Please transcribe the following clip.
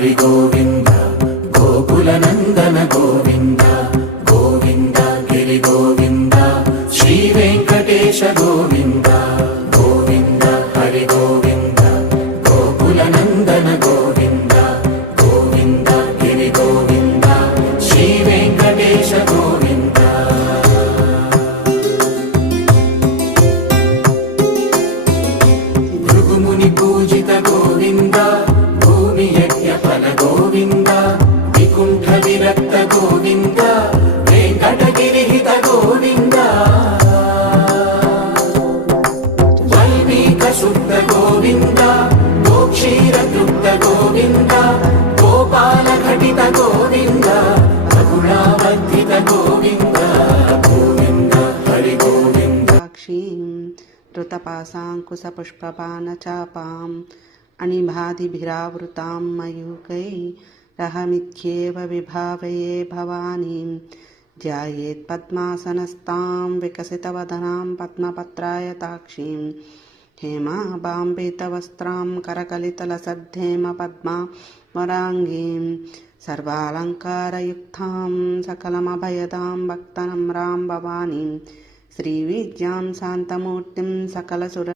హరి గోవింద గోకులనందన గోవింద గోవింద గిరి గోవింద శ్రీ వెంకటేశ గోవింద గోవింద హరి గోవింద గోకులనందన గోవింద గోవింద గిరి గోవింద శ్రీ వెంకటేశ గోవింద భృగుముని పూజిత గోవింద భూమి యజ్ఞ ఫల గోవింద వికుంఠ విరక్త గోవింద వెంకటగిరిహిత గోవింద వైదిక శుద్ధ గోవింద గోక్షీర తృప్త గోవింద గోపాల ఘటిత గోవింద రఘుణావర్ధిత గోవింద గోవింద హరి గోవింద ऋतपाशाङ्कुशपुष्पबाणचापाम् अणिभादिभिरावृतां मयूकैरहमित्येव विभावये भवानीं ध्यायेत् पद्मासनस्तां विकसितवदनां पद्मपत्रायताक्षीं हेमाबाम्बितवस्त्रां करकलितलसद्धेम पद्मा वराङ्गीं सर्वालङ्कारयुक्तां सकलमभयदां भक्तनम्रां भवानीं श्रीविद्यां शान्तमूर्तिं सकलसुर